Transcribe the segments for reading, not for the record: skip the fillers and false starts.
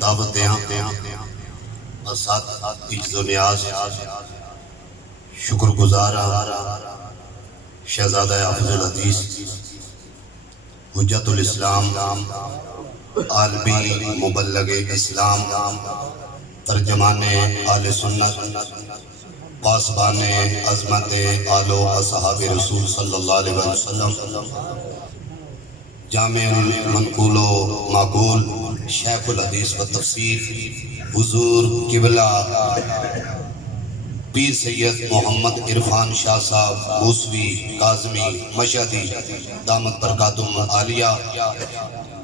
دعوت دیا اور ساتھ عجز و نیاز شکر گزار شہزادہ حافظ الحدیث حجت الاسلام عالمی مبلغ اسلام ترجمان آل سنت پاسبان عظمت آل و اصحاب رسول صلی اللہ علیہ وسلم جامع المنقول و معقول شیخ الحدیث و تفسیر حضور قبلہ پیر سید محمد عرفان شاہ صاحب موسوی کاظمی مشہدی دامت برکاتہم عالیہ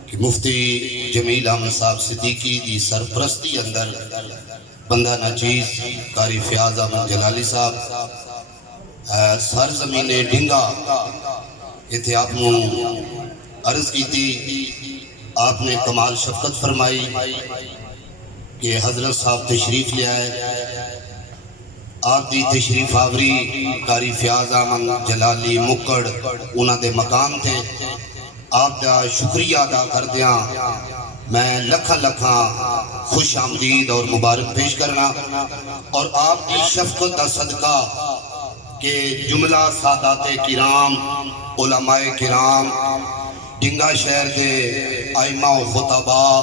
کہ مفتی جمیل احمد صاحب صدیقی دی سرپرستی اندر بندہ نچیز قاری فیاض احمد جلالی صاحب سرزمین ڈھنگا اتھے آپ نے عرض کی تھی، آپ نے کمال شفقت فرمائی کہ حضرت صاحب تشریف لے آئے، آپ دی تشریف آوری قاری فیاض احمد جلالی مکڑ انہاں دے مقام تھے، آپ دا شکریہ ادا کر دیاں میں لکھاں لکھاں خوش آمدید اور مبارک پیش کرنا، اور آپ کی شفقت دا صدقہ کہ جملہ سادات کرام علماء کرام ڈنگا شہر دے ائمہ و خطباء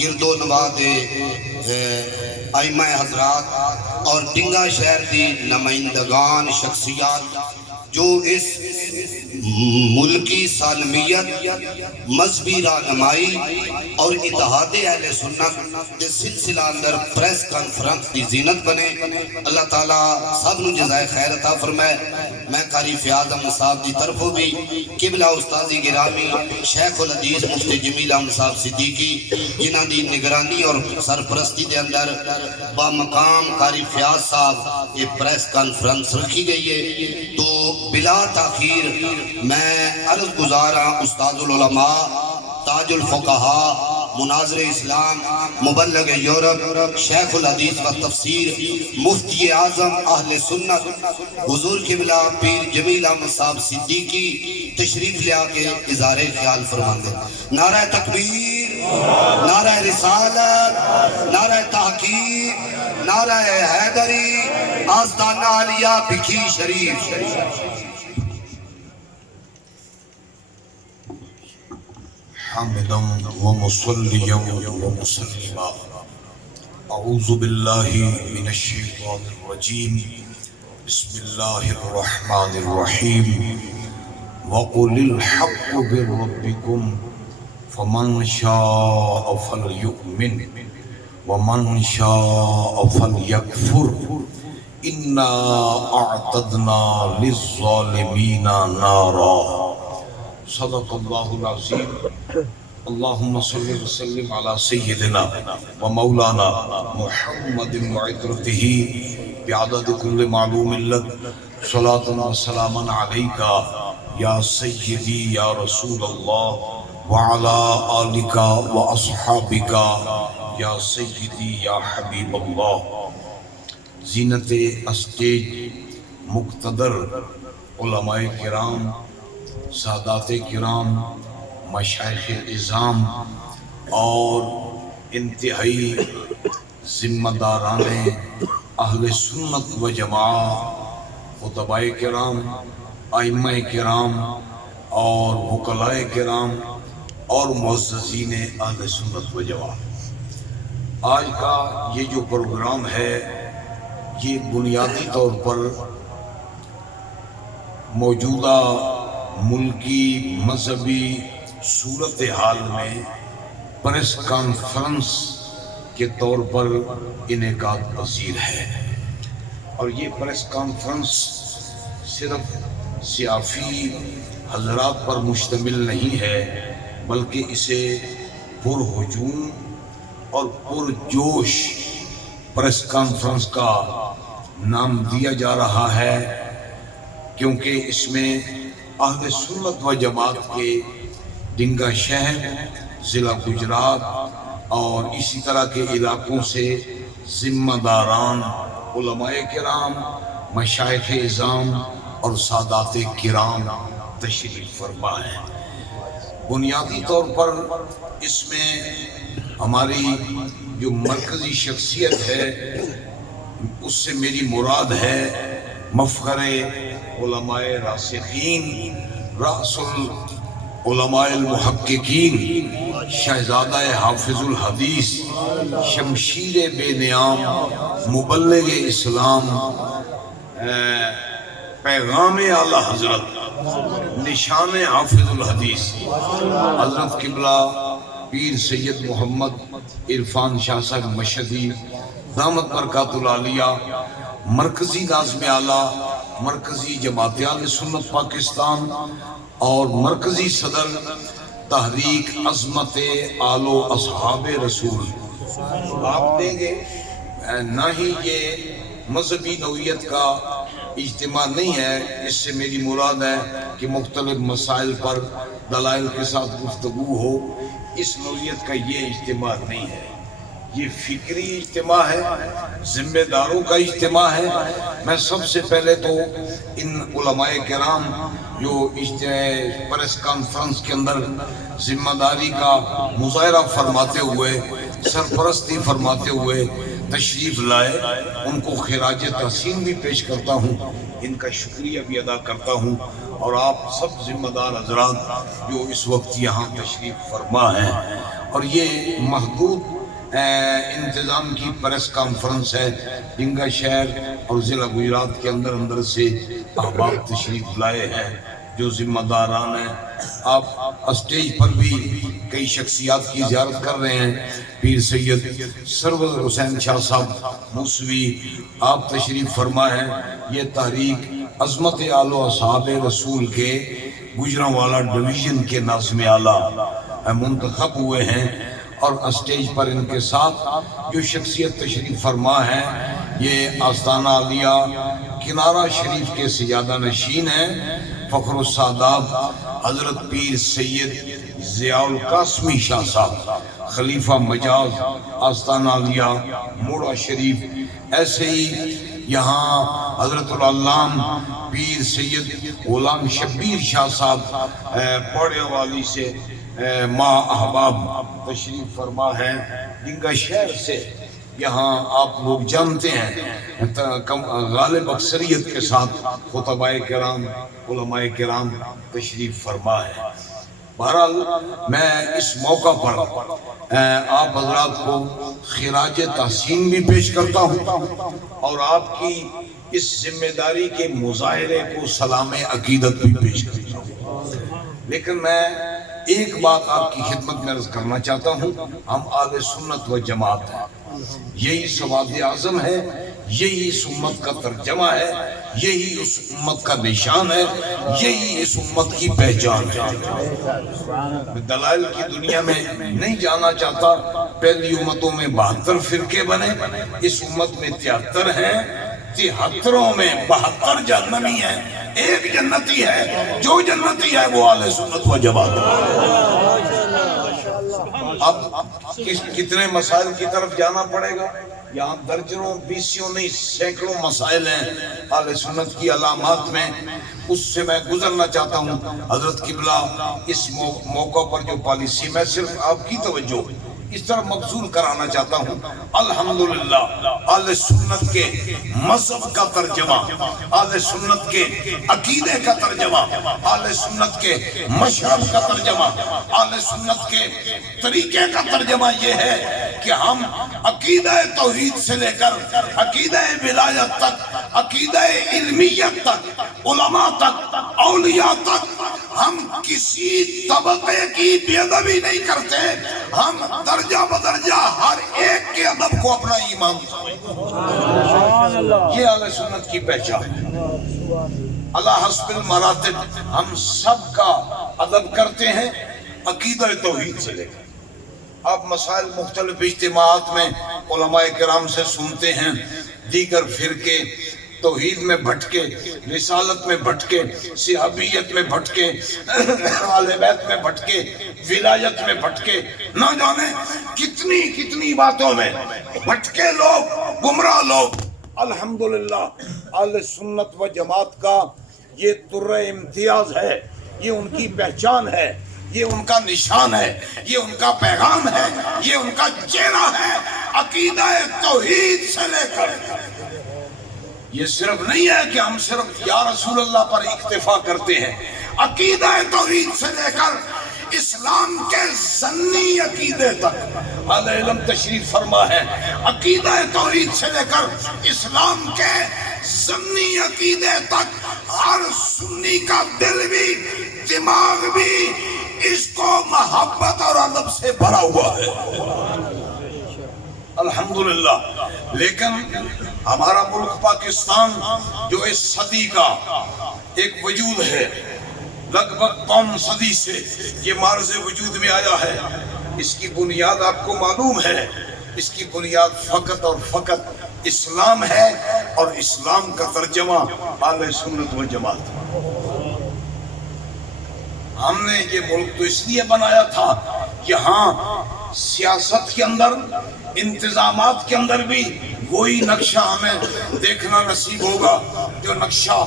گرد و نواح دے ائمہ حضرات اور ڈنگا شہر دی نمائندگان شخصیات جو اس ملکی سالمیت مذہبی رہنمائی اور اتحاد اہل سنت کے سلسلہ اندر پریس کانفرنس دی زینت بنے، اللہ تعالیٰ سب نو جزائے خیر عطا فرمائے۔ میں قاری فیاض احمد صاحب دی طرفوں بھی قبلہ استاذی گرامی شیخ الحدیث مفتی جمیل احمد صاحب صدیقی جنہاں دی نگرانی اور سرپرستی دے اندر با مقام قاری فیاض صاحب یہ پریس کانفرنس رکھی گئی ہے، تو بلا تاخیر میں عرض گزارا استاد العلماء تاج الفقہاء مناظر اسلام مبلغ یورپ شیخ الحدیث و تفسیر مفتی اعظم اہل سنت حضور قبلہ پیر جمیل احمد صاحب صدیقی تشریف لیا کے اظہار خیال فرماندے۔ نعرہ تکبیر، نعرہ رسالت، نعرہ تحقیق، نعرہ حیدری، آستانہ عالیہ بکھی شریف۔ حامدا ومصليا ومسلما اعوذ بالله من الشيطان الرجيم بسم الله الرحمن الرحيم وقل الحق من ربكم فمن شاء فليؤمن ومن شاء فليكفر انا اعتدنا للظالمين نارا صدق اللہ العظیم۔ اللہم صلی وسلم علی سیدنا و مولانا محمد وعطرتہ بعدد کل معلوم لک صلاة و سلاما علیکا یا سیدی یا رسول اللہ وعلا آلکا و اصحابکا یا سیدی یا حبیب اللہ۔ زینت اسٹیج مقتدر علماء کرام، سادات کرام، مشائخ اعظام اور انتہائی ذمہ داران اہل سنت و جماعت، خطباء کرام، ائمہ کرام اور وکلاء کرام اور معززین اہل سنت و جماعت، آج کا یہ جو پروگرام ہے یہ بنیادی طور پر موجودہ ملکی مذہبی صورتحال میں پریس کانفرنس کے طور پر انعقاد پذیر ہے، اور یہ پریس کانفرنس صرف سیافی حضرات پر مشتمل نہیں ہے بلکہ اسے پرہجوم اور پرجوش پریس کانفرنس کا نام دیا جا رہا ہے، کیونکہ اس میں اہل سنت و جماعت کے ڈنگا شہر، ضلع گجرات اور اسی طرح کے علاقوں سے ذمہ داران، علماء کرام، مشائخ اعظام اور سادات کرام تشریف فرما ہیں۔ بنیادی طور پر اس میں ہماری جو مرکزی شخصیت ہے اس سے میری مراد ہے مفخر علماء راسخین، رأس العلماء المحققین، شہزادہ حافظ الحدیث، شمشیر بے نیام، مبلغ اسلام، پیغام اعلی حضرت، نشان حافظ الحدیث، حضرت قبلہ پیر سید محمد عرفان شاہ صاحب مشہدی دامت برکات العالیہ، مرکزی ناظم اعلیٰ، مرکزی جماعت اہل سنت پاکستان اور مرکزی صدر تحریک عظمت آل و اصحاب رسول. آپ دیں گے نہ ہی یہ مذہبی نوعیت کا اجتماع نہیں ہے، اس سے میری مراد ہے کہ مختلف مسائل پر دلائل کے ساتھ گفتگو ہو، اس نوعیت کا یہ اجتماع نہیں ہے. یہ فکری اجتماع ہے، ذمہ داروں کا اجتماع ہے. میں سب سے پہلے تو ان علماء کرام جو پریس کانفرنس کے اندر ذمہ داری کا مظاہرہ فرماتے ہوئے، سرپرستی فرماتے ہوئے تشریف لائے، ان کو خراج تحسین بھی پیش کرتا ہوں، ان کا شکریہ بھی ادا کرتا ہوں. اور آپ سب ذمہ دار حضرات جو اس وقت یہاں تشریف فرما ہیں، اور یہ محدود انتظام کی پریس کانفرنس ہے، ڈنگا شہر اور ضلع گجرات کے اندر سے احباب تشریف لائے ہیں جو ذمہ داران ہیں. آپ اسٹیج پر بھی کئی شخصیات کی زیارت کر رہے ہیں. پیر سید سرور حسین شاہ صاحب موسوی آپ تشریف فرما ہیں. یہ تحریک عظمت آل و اصحاب رسول کے گجرانوالہ ڈویژن کے ناظم اعلیٰ منتخب ہوئے ہیں، اور اسٹیج پر ان کے ساتھ جو شخصیت تشریف فرما ہے یہ آستانہ عالیہ کنارہ شریف کے سجادہ نشین ہیں، فخر السادات حضرت پیر سید ضیاء القاسمی شاہ صاحب، خلیفہ مجاز آستانہ عالیہ موڑا شریف. ایسے ہی یہاں حضرت العلام پیر سید غلام شبیر شاہ صاحب پوڑیا والی سے ماں احباب تشریف فرما ہے. ڈنگا شہر سے یہاں آپ لوگ جانتے ہیں غالب اکثریت کے ساتھ خطباء کرام، علماء کرام تشریف فرما ہے. بہرحال میں اس موقع پر آپ حضرات کو خراج تحسین بھی پیش کرتا ہوں اور آپ کی اس ذمہ داری کے مظاہرے کو سلام عقیدت بھی پیش کرتا ہوں. لیکن میں ایک بات آپ کی خدمت میں عرض کرنا چاہتا ہوں، ہم اہل سنت و جماعت ہیں. یہی سواد اعظم ہے، یہی اس امت کا ترجمہ ہے، یہی اس امت کا نشان ہے، یہی اس امت کی پہچان ہے. میں دلائل کی دنیا میں نہیں جانا چاہتا. پہلی امتوں میں 72 فرقے بنے، اس امت میں 73 ہیں. 73 میں 72 جہنمی ہیں، ایک جنتی ہے. جو جنتی ہے وہ اہل سنت و جماعت ہے. اب کتنے مسائل کی طرف جانا پڑے گا؟ یہاں درجنوں بیسیوں نہیں سینکڑوں مسائل ہیں اہل سنت کی علامات میں. اس سے میں گزرنا چاہتا ہوں. حضرت قبلہ اس موقع پر جو پالیسی، میں صرف آپ کی توجہ اس طرح مبذول کرانا چاہتا ہوں. الحمدللہ اہل سنت کے مذہب کا ترجمہ، اہل سنت کے عقیدے کا ترجمہ، اہل سنت کے مشرب کا ترجمہ، اہل سنت کے طریقے کا ترجمہ یہ ہے کہ ہم عقیدہ توحید سے لے کر عقیدہ ولایت تک، عقیدہ علمیت تک، علماء تک، اولیاء تک ہم کسی طبقے کی بے ادبی نہیں کرتے. ہم درجہ بدرجہ ہر ایک کے ادب کو اپنا ایمان سمجھتے ہیں. یہ اہل سنت کی پہچان ہے. اللہ حسب المراتب ہم سب کا ادب کرتے ہیں عقیدہ توحید سے لے کر. آپ مسائل مختلف اجتماعات میں علماء کرام سے سنتے ہیں، دیگر فرقے توحید میں بھٹکے، رسالت میں بھٹکے، صحابیت میں بھٹکے، اہل بیت میں بھٹکے، ولایت میں بھٹکے، نہ جانے کتنی کتنی باتوں میں بھٹکے لوگ، گمراہ لوگ. الحمدللہ اہل سنت و جماعت کا یہ در امتیاز ہے، یہ ان کی پہچان ہے یہ ان کا نشان ہے، یہ ان کا پیغام ہے، یہ ان کا چہرہ ہے، عقیدہ توحید سے لے کر۔ یہ صرف نہیں ہے کہ ہم صرف یا رسول اللہ پر اکتفا کرتے ہیں، عقیدہ توحید سے لے کر اسلام کے ضمنی عقیدے تک اہل علم تشریف فرما ہے، عقیدہ توحید سے لے کر اسلام کے ضمنی عقیدے تک ہر سنی کا دل بھی دماغ بھی اس کو محبت اور ادب سے بھرا ہوا ہے، الحمدللہ۔ لیکن ہمارا ملک پاکستان جو اس صدی کا ایک وجود ہے، لگ بھگ 5 صدی سے یہ معرض وجود میں آیا ہے، اس کی بنیاد آپ کو معلوم ہے، اس کی بنیاد فقط اور فقط اسلام ہے، اور اسلام کا ترجمہ اہل سنت و جماعت۔ ہم نے یہ ملک تو اس لیے بنایا تھا، یہاں سیاست کے اندر، انتظامات کے اندر بھی وہی نقشہ ہمیں دیکھنا نصیب ہوگا جو نقشہ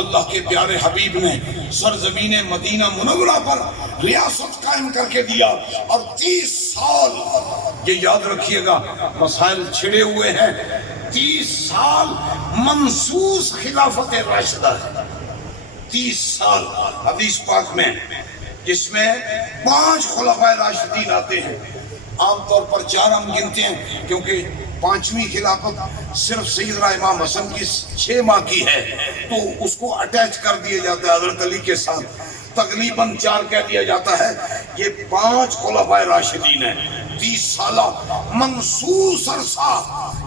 اللہ کے پیارے حبیب نے سرزمین مدینہ منورہ پر ریاست قائم کر کے دیا، اور 30 سال یہ یاد رکھیے گا، مسائل چھڑے ہوئے ہیں، 30 سال منصوص خلافت راشدہ ہے، 30 سال حدیث پاک میں، جس میں 5 خلفائے راشدین آتے ہیں، عام طور پر 4 ہم گنتے ہیں کیونکہ 5ویں خلافت صرف سیدنا امام حسن کی 6 ماہ کی ہے، تو اس کو اٹیچ کر دیا جاتا ہے حضرت علی کے ساتھ، تقریباً 4 کہہ دیا جاتا ہے، یہ 5 خلفائے راشدین ہیں، 30 سالہ منصوص عرصہ،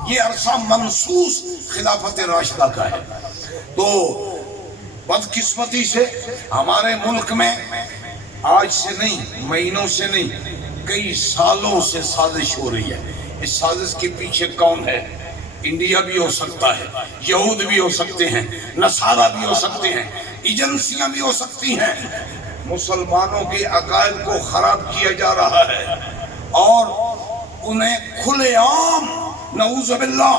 یہ عرصہ منصوص خلافت راشدہ کا ہے۔ تو بدقسمتی سے ہمارے ملک میں آج سے نہیں، مہینوں سے نہیں، کئی سالوں سے سازش ہو رہی ہے۔ اس سازش کے پیچھے کون ہے؟ انڈیا بھی ہو سکتا ہے، یہود بھی ہو سکتے ہیں، نصارہ بھی ہو سکتے ہیں، ایجنسیاں بھی ہو سکتی ہیں۔ مسلمانوں کے عقائد کو خراب کیا جا رہا ہے، اور انہیں کھلے عام نعوذ باللہ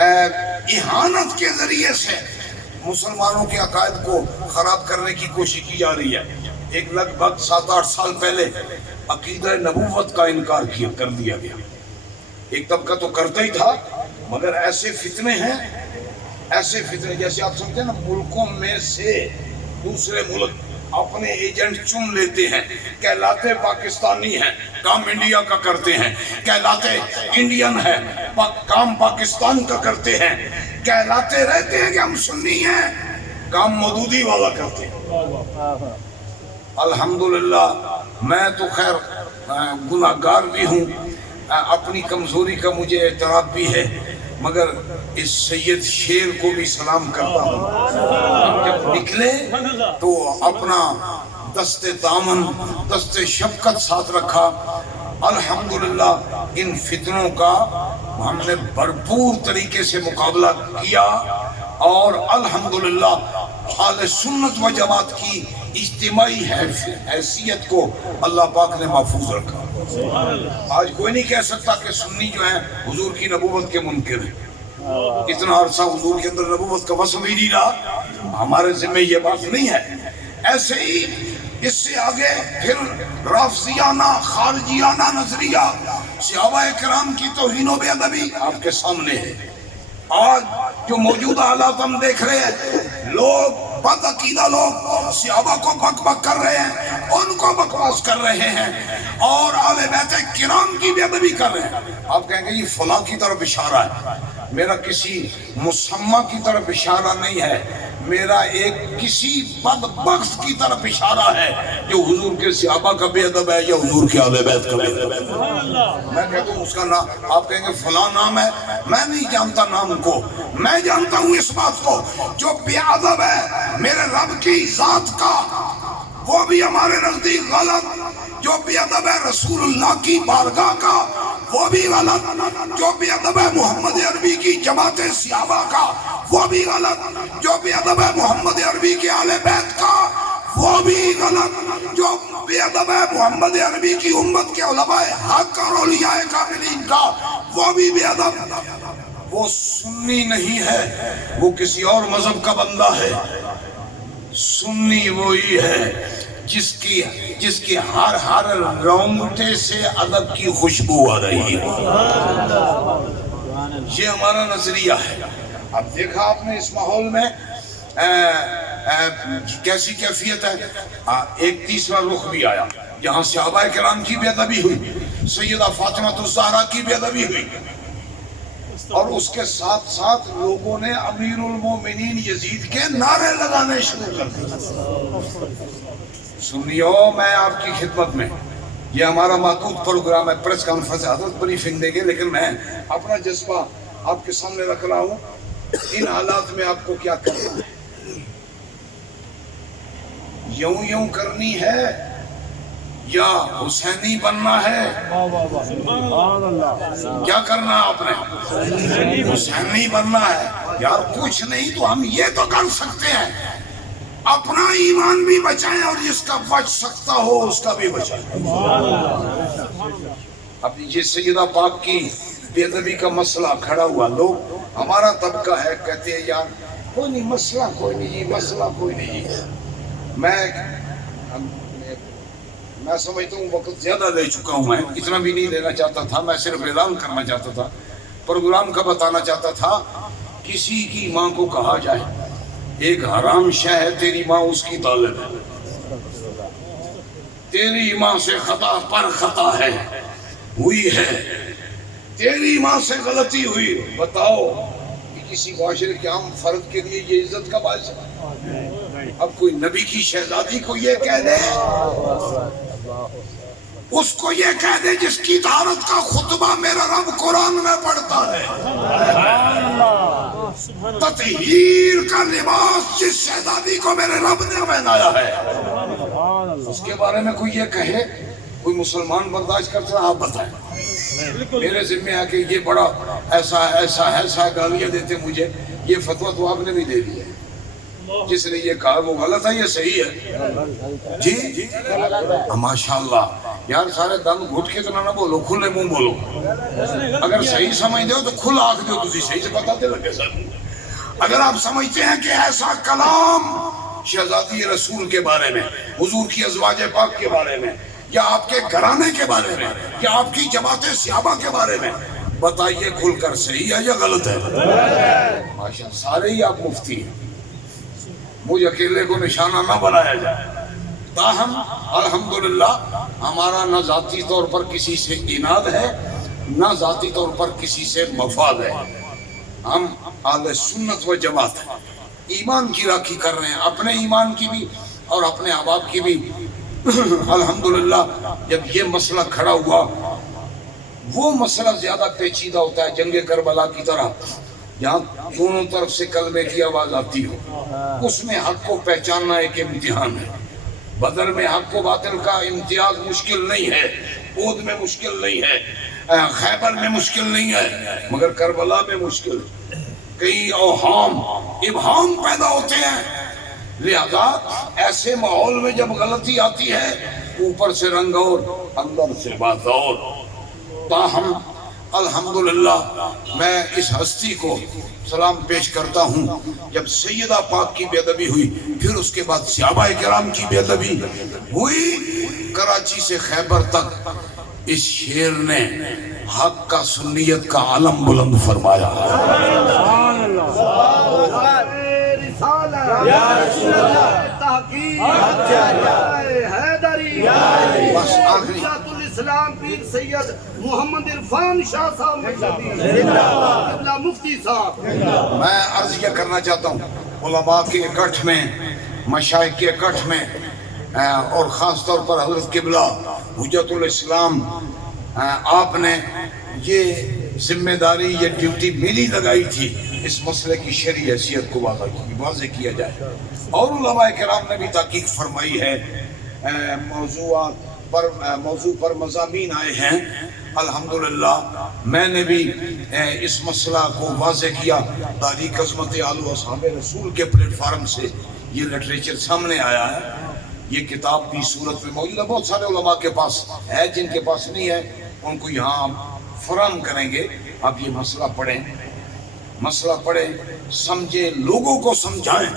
اہانت کے ذریعے سے مسلمانوں کے عقائد کو خراب کرنے کی کوشش کی جا رہی ہے۔ ایک لگ بھگ 7-8 سال پہلے عقیدہ نبوت کا انکار کر دیا گیا۔ ایک طبقہ تو کرتا ہی تھا، مگر ایسے فتنے ہیں، ایسے فتنے جیسے آپ سمجھتے ہیں نا، ملکوں میں سے دوسرے ملک اپنے ایجنٹ چن لیتے ہیں، کہلاتے پاکستانی ہیں، کام انڈیا کا کرتے ہیں، کہلاتے انڈین ہیں، کام پاکستان کا کرتے ہیں، کہلاتے رہتے ہیں کہ ہم سنی ہیں، کام مودودی والا کرتے ہیں۔ الحمدللہ میں تو خیر گناہگار بھی ہوں، اپنی کمزوری کا مجھے اعتراف بھی ہے، مگر اس سید شیر کو بھی سلام کرتا ہوں۔ جب نکلے تو اپنا دست دامن، دست شفقت ساتھ رکھا۔ الحمدللہ ان فتنوں کا ہم نے بھرپور طریقے سے مقابلہ کیا، اور الحمدللہ اہل سنت و جماعت کی اجتماعی حیثیت کو اللہ پاک نے محفوظ رکھا۔ آج کوئی نہیں کہہ سکتا کہ سنی جو ہیں حضور کی نبوت کے منکر ہیں، اتنا عرصہ حضور کے اندر نبوت کا وصف ہی نہیں رہا، ہمارے ذمہ یہ بات نہیں ہے۔ ایسے ہی اس سے آگے پھر رافضیانہ خارجیانہ نظریہ، صحابہ کرام کی توہین و بے ادبی آپ کے سامنے ہے۔ آج جو موجودہ حالات ہم دیکھ رہے ہیں، لوگ بد عقیدہ لوگ صحابہ کو بک بک کر رہے ہیں، ان کو بکواس کر رہے ہیں، اور اہل بیت کرام کی بے ادبی کر رہے ہیں۔ آپ کہیں گے یہ فلاں کی طرف اشارہ ہے، میرا کسی مسمى کی طرف اشارہ نہیں ہے، میرا ایک کسی بدبخت کی طرف اشارہ ہے جو حضور کے صحابہ کا بے ادب ہے یا حضور کے اہل بیت کا بے ادب ہے۔ میں کہتا ہوں اس کا نام، آپ کہیں گے فلاں نام ہے، میں نہیں جانتا نام کو، میں جانتا ہوں اس بات کو، جو بے ادب ہے میرے رب کی ذات کا وہ بھی ہمارے نزدیک غلط، جو بے ادب ہے رسول اللہ کی بارگاہ کا وہ بھی غلط، جو بے ادب ہے محمد عربی کی جماعت صحابہ کا وہ بھی غلط، جو بے ادب ہے محمد عربی کے اہل بیت کا وہ بھی غلط، جو بے ادب ہے محمد عربی کی امت کے علماء حق اور اولیاء کاملین کا وہ بھی بے ادب۔ وہ سنی نہیں ہے، وہ کسی اور مذہب کا بندہ ہے، سنی وہی ہے جس کی ہر رونگٹے سے ادب کی خوشبو آ رہی ہے. یہ ہمارا نظریہ ہے. اب دیکھا آپ نے اس ماحول میں کیسی کیفیت ہے. ایک تیسرا رخ بھی آیا جہاں صحابہ کرام کی بے ادبی ہوئی, سیدہ فاطمہ الزہرا کی بے ادبی ہوئی, اور اس کے ساتھ ساتھ لوگوں نے امیر المومنین یزید کے نعرے لگانے شروع کر دیے. سنیو, میں آپ کی خدمت میں, یہ ہمارا محدود پروگرام ہے, پریس کانفرنس حضرت بریفنگ دیں گے, لیکن میں اپنا جذبہ آپ کے سامنے رکھ رہا ہوں. ان حالات میں آپ کو کیا کرنا ہے؟ یوں کرنی ہے یا حسینی بننا ہے؟ کیا کرنا آپ نے؟ حسینی بننا ہے. یار کچھ نہیں تو ہم یہ تو کر سکتے ہیں, اپنا ایمان بھی بچائیں اور جس کا بچ سکتا ہو اس کا بھی بچائیں. اب یہ سیدہ پاک کی بے ادبی کا مسئلہ کھڑا ہوا, لوگ ہمارا طبقہ ہے کہتے ہیں یار کوئی نہیں, مسئلہ کوئی نہیں جی, مسئلہ کوئی نہیں جی. میں سمجھتا ہوں وقت زیادہ لے چکا ہوں, میں اتنا بھی نہیں لینا چاہتا تھا, میں صرف اعلان کرنا چاہتا تھا, پروگرام کا بتانا چاہتا تھا. کسی کی ماں کو کہا جائے ایک حرام شہ ہے, تیری ماں اس کی طالب ہے, تیری ماں سے خطا پر خطا ہے ہوئی ہے, تیری ماں سے غلطی ہوئی, بتاؤ کہ کسی معاشرے کے عام فرد کے لیے یہ عزت کا باعث ہے؟ اب کوئی نبی کی شہزادی کو یہ کہہ دے, اس کو یہ کہہ دے جس کی طہارت کا خطبہ میرا رب قرآن میں پڑھتا ہے, تطہیر کا لباس جس شہزادی کو میرے رب نے پہنایا ہے, اس کے بارے میں کوئی یہ کہے, کوئی مسلمان برداشت کرتا ہے؟ آپ بتائیں. میرے ذمہ ہے کہ یہ بڑا ایسا گالیاں دیتے مجھے, یہ فتویٰ تو آپ نے بھی دے دیا. جس نے یہ کہا وہ غلط ہے, یہ صحیح ہے جی. ماشاءاللہ یار, سارے دم گھٹ کے تو نہ بولو, کھلے منہ بولو. اگر صحیح سمجھ ہو تو کھلا آنکھ دو, تجھے صحیح سے بتاتے لگے سر. اگر آپ سمجھتے ہیں کہ ایسا کلام شہزادی رسول کے بارے میں, حضور کی ازواج پاک کے بارے میں, یا آپ کے گھرانے کے بارے میں, یا آپ کی جماعت صحابہ کے بارے میں, بتائیے کھل کر صحیح ہے یا غلط ہے؟ ماشاءاللہ سارے ہی آپ مفتی ہیں, مجھے اکیلے کو نشانہ نہ بنایا جائے. تاہم الحمدللہ ہمارا نہ ذاتی طور پر کسی سے اناد ہے, نہ ذاتی طور پر کسی سے مفاد ہے. ہم اہل سنت و جماعت ہیں, ایمان کی راکھی کر رہے ہیں, اپنے ایمان کی بھی اور اپنے احباب کی بھی. الحمدللہ جب یہ مسئلہ کھڑا ہوا, وہ مسئلہ زیادہ پیچیدہ ہوتا ہے جنگ کربلا کی طرح, جہاں دونوں طرف سے کلمے کی آواز آتی ہو. اس میں حق کو پہچاننا ایک امتحان ہے. بدر میں حق و باطل کا امتیاز مشکل نہیں ہے, احد میں مشکل نہیں ہے, خیبر میں مشکل نہیں ہے, مگر کربلا میں مشکل ہے. کئی اوہام ابہام پیدا ہوتے ہیں. لہذا ایسے ماحول میں جب غلطی آتی ہے, اوپر سے رنگ اور اندر سے بات اور. تاہم الحمدللہ میں اس ہستی کو سلام پیش کرتا ہوں. جب سیدہ پاک کی بے ادبی ہوئی, پھر اس کے بعد صحابہ کرام کی بے ادبی ہوئی, کراچی سے خیبر تک اس شیر نے حق کا سنیت کا علم بلند فرمایا. بس آخری اسلام پیر سید محمد عرفان شاہ صاحب مفتی صاحب, میں عرض یہ کرنا چاہتا ہوں, علماء کے اکٹھ میں, مشائخ کے اکٹھ میں, اور خاص طور پر حضرت قبلہ حجت الاسلام, آپ نے یہ ذمہ داری, یہ ڈیوٹی میری لگائی تھی, اس مسئلے کی شرعی حیثیت کو واضح کیا جائے. اور علماء کرام نے بھی تحقیق فرمائی ہے, موضوع پر مضامین آئے ہیں. الحمدللہ میں نے بھی اس مسئلہ کو واضح کیا. تاریخ عظمت آل و اصحاب رسول کے پلیٹ فارم سے یہ لٹریچر سامنے آیا ہے. یہ کتاب بھی صورت میں موجود ہے, بہت سارے علماء کے پاس ہے, جن کے پاس نہیں ہے ان کو یہاں فراہم کریں گے. آپ یہ مسئلہ پڑھیں, سمجھیں, لوگوں کو سمجھائیں,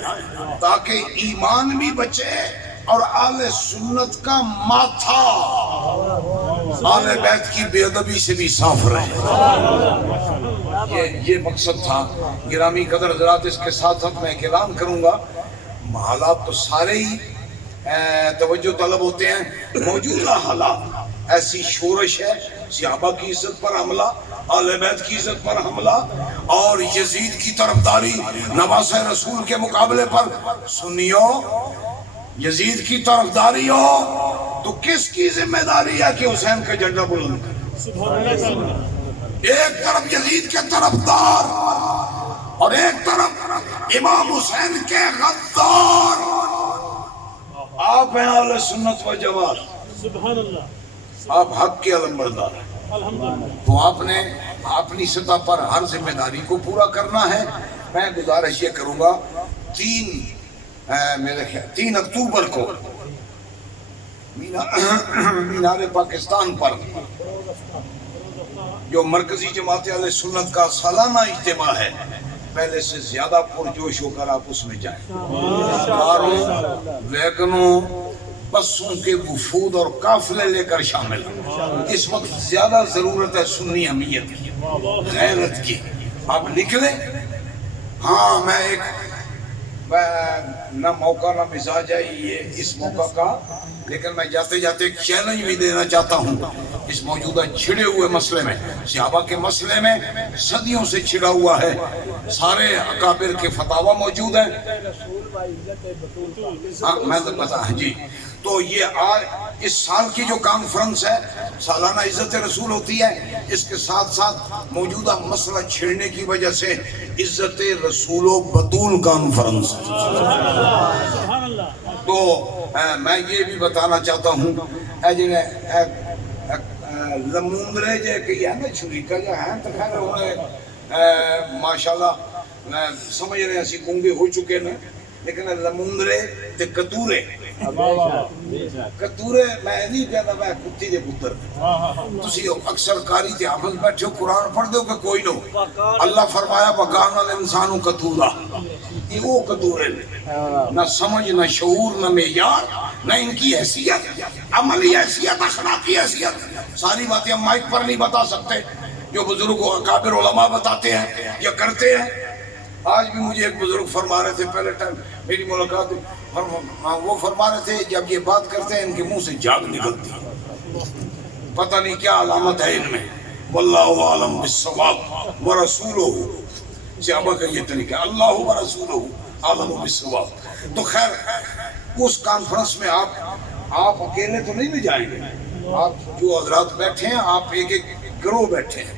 تاکہ ایمان بھی بچے اور آل سنت کا ماتھا آل بیت کی بے ادبی سے بھی صاف رہے. یہ مقصد تھا. گرامی قدر حضرات، اس کے ساتھ ساتھ میں ایک اعلان کروں گا. حالات تو سارے ہی توجہ طلب ہوتے ہیں. موجودہ حالات ایسی شورش ہے، صحابہ کی عزت پر حملہ، اہل بیت کی عزت پر حملہ، اور یزید کی طرفداری نواسہ رسول کے مقابلے پر. سنیو، یزید کی طرفداری ہو تو کس کی ذمہ داری ہے کہ حسین کا جھنڈا بلند کرے؟ ایک طرف یزید کے طرفدار اور ایک طرف امام حسین کے غدار. آپ ہیں اہل سنت و جماعت، آپ حق کے علمبردار ہیں، تو آپ نے اپنی سطح پر ہر ذمہ داری کو پورا کرنا ہے. میں گزارش یہ کروں گا، 3 اکتوبر کو مینار پاکستان پر جو مرکزی جماعت اہل سنت کا سالانہ اجتماع ہے، پہلے سے زیادہ پرجوش ہو کر آپ اس میں جائیں. کاروں، ویگنوں، بسوں کے وفود اور قافلے لے کر شامل ہیں. اس وقت زیادہ ضرورت ہے سنی اہمیت کی، غیرت کی. آپ نکلیں. ہاں، میں نہ موقع نہ مزاج ہے یہ اس موقع کا، لیکن میں جاتے جاتے ایک چیلنج بھی دینا چاہتا ہوں. اس موجودہ چھڑے ہوئے مسئلے میں، صحابہ کے مسئلے میں صدیوں سے چھڑا ہوا ہے، سارے اکابر کے فتاوی موجود ہیں. میں تو بتا جی. تو یہ اس سال کی جو کانفرنس ہے، سالانہ عزت رسول ہوتی ہے، اس کے ساتھ ساتھ موجودہ مسئلہ چھڑنے کی وجہ سے عزت رسول و بطول کانفرنس ہے. تو میں یہ بھی بتانا چاہتا ہوں، لموندرے جے کہ یہ نا چھریکہ جو ہیں تو خیر انہیں ماشاءاللہ سمجھ رہے ہیں اسی گونگے ہو چکے نا، لیکن لموندرے تے کتورے میں نہیں کہتا میں کتی دے پتر. تسی اکثر قاری تے حافظ بیٹھے قرآن پڑھ دو کہ کوئی نو. اللہ فرمایا وَقَانَ الْإِنسَانُ قَتُورًا. یہ وہ کتورے نہ سمجھ، نہ شعور، نہ معیار، نہ ان کی حیثیت، عملی حیثیت، اخلاقی حیثیت. ساری باتیں ہم مائک پر نہیں بتا سکتے جو بزرگ و اکابر علماء بتاتے ہیں یا کرتے ہیں. آج بھی مجھے ایک بزرگ فرما رہے تھے، پہلے ٹائم میری ملاقات، وہ فرما رہے تھے جب یہ بات کرتے ہیں ان کے منہ سے جاگ نکلتی، پتہ نہیں کیا علامت ہے ان میں. واللہ عالم بالصواب ورسولہ، صحابہ کا یہ طریقہ، اللہ ورسولہ عالم بالصواب. تو خیر اس کانفرنس میں آپ اکیلے تو نہیں جائیں گے. آپ جو حضرات بیٹھے ہیں، آپ ایک گروہ بیٹھے ہیں،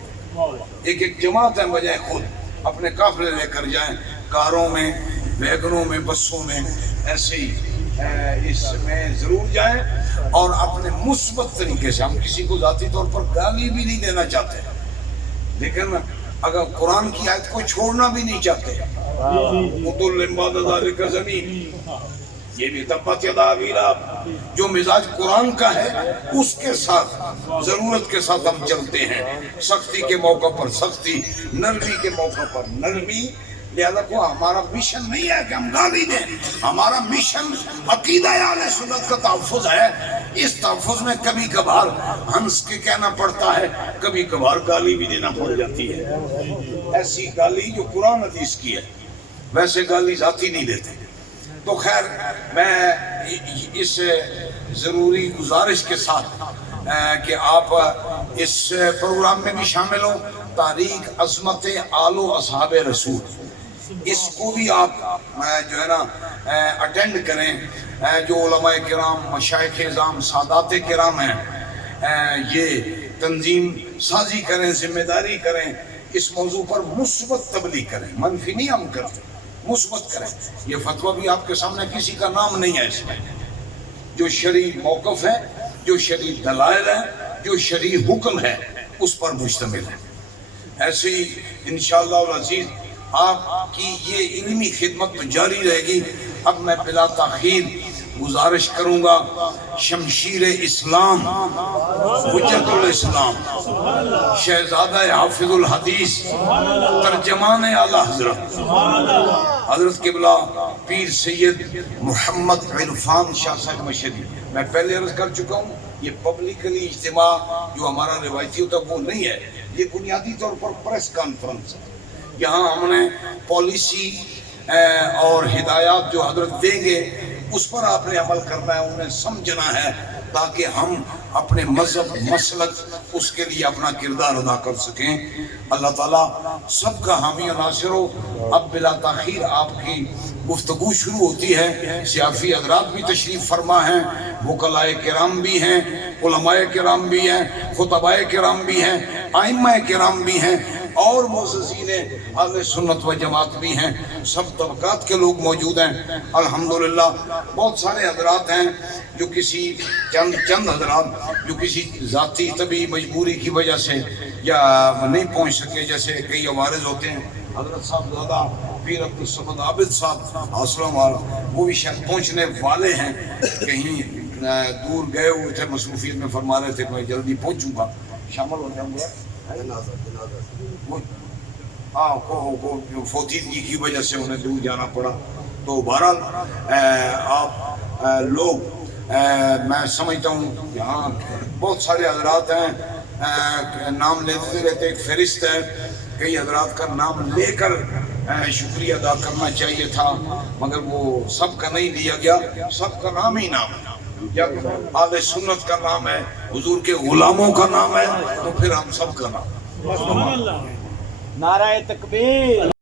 ایک جماعت ہے، بجائے خود اپنے قافلے لے کر جائیں. کاروں میں، ویگنوں میں، بسوں میں، ایسے ہی اس میں ضرور جائیں. اور اپنے مثبت طریقے سے، ہم کسی کو ذاتی طور پر گالی بھی نہیں دینا چاہتے، لیکن اگر قرآن کی آیت کو چھوڑنا بھی نہیں چاہتے. یہ بھی تبت یدا ابی لہب، جو مزاج قرآن کا ہے اس کے ساتھ ضرورت کے ساتھ ہم چلتے ہیں. سختی کے موقع پر سختی، نرمی کے موقع پر نرمی. لہذا کو ہمارا مشن نہیں ہے کہ ہم گالی دیں، ہمارا مشن عقیدہ اہل سنت کا تحفظ ہے. اس تحفظ میں کبھی کبھار ہنس کے کہنا پڑتا ہے، کبھی کبھار گالی بھی دینا پڑ جاتی ہے. ایسی گالی جو قرآن حدیث کی ہے، ویسے گالی ذاتی نہیں دیتے. تو خیر میں اس ضروری گزارش کے ساتھ کہ آپ اس پروگرام میں بھی شامل ہوں، تاریخ عظمت آل و اصحاب رسول، اس کو بھی آپ جو ہے نا اٹینڈ کریں. جو علماء کرام، مشائخ اعظام، سادات کرام ہیں، یہ تنظیم سازی کریں، ذمہ داری کریں. اس موضوع پر مثبت تبلیغ کریں، منفی نہیں ہم کرتے، مثبت کریں. یہ فتویٰ بھی آپ کے سامنے کسی کا نام نہیں ہے اس میں. جو شرعی موقف ہے، جو شرعی دلائل ہے، جو شرعی حکم ہے، اس پر مشتمل ہے. ایسے ہی انشاءاللہ العزیز آپ کی یہ علمی خدمت تو جاری رہے گی. اب میں بلا تاخیر گزارش کروں گا شمشیر اسلام حجت الاسلام شہزادہ حافظ الحدیث ترجمان اعلیٰ حضرت قبلہ پیر سید محمد عرفان شاہ صاحب مشہدی. میں پہلے عرض کر چکا ہوں یہ پبلکلی اجتماع جو ہمارا روایتی ہوتا ہے وہ نہیں ہے، یہ بنیادی طور پر پریس کانفرنس ہے. یہاں ہم نے پالیسی اور ہدایات جو حضرت دیں گے اس پر آپ نے عمل کرنا ہے، انہیں سمجھنا ہے تاکہ ہم اپنے مذہب مسلک اس کے لیے اپنا کردار ادا کر سکیں. اللہ تعالیٰ سب کا حامی و ناصر ہو. اب بلا تاخیر آپ کی گفتگو شروع ہوتی ہے. سیاسی حضرات بھی تشریف فرما ہیں، وکلاء کرام بھی ہیں، علماء کرام بھی ہیں، خطباء کرام بھی ہیں، ائمہ کرام بھی ہیں اور معززین اہل سنت و جماعت بھی ہیں. سب طبقات کے لوگ موجود ہیں. الحمدللہ بہت سارے حضرات ہیں جو کسی چند حضرات جو کسی ذاتی طبی مجبوری کی وجہ سے یا نہیں پہنچ سکے، جیسے کئی عوارض ہوتے ہیں. حضرت صاحب زادہ پیر عبدالصمد عابد صاحب حاصلوں والا وہ بھی شاید پہنچنے والے ہیں، کہیں دور گئے ہوئے تھے، مصروفیت میں فرما رہے تھے میں جلدی پہنچوں گا، شامل ہو جاؤں گا. فوتیدگی کی وجہ سے انہیں دور جانا پڑا. تو بہرحال آپ لوگ میں سمجھتا ہوں یہاں بہت سارے حضرات ہیں، نام لیتے رہتے، ایک فہرست ہے، کئی حضرات کا نام لے کر شکریہ ادا کرنا چاہیے تھا مگر وہ سب کا نہیں لیا گیا. سب کا نام ہی نام ہے، جب اہل سنت کا نام ہے، حضور کے غلاموں کا نام ہے تو پھر ہم سب کا نام. نعرہ تکبیر.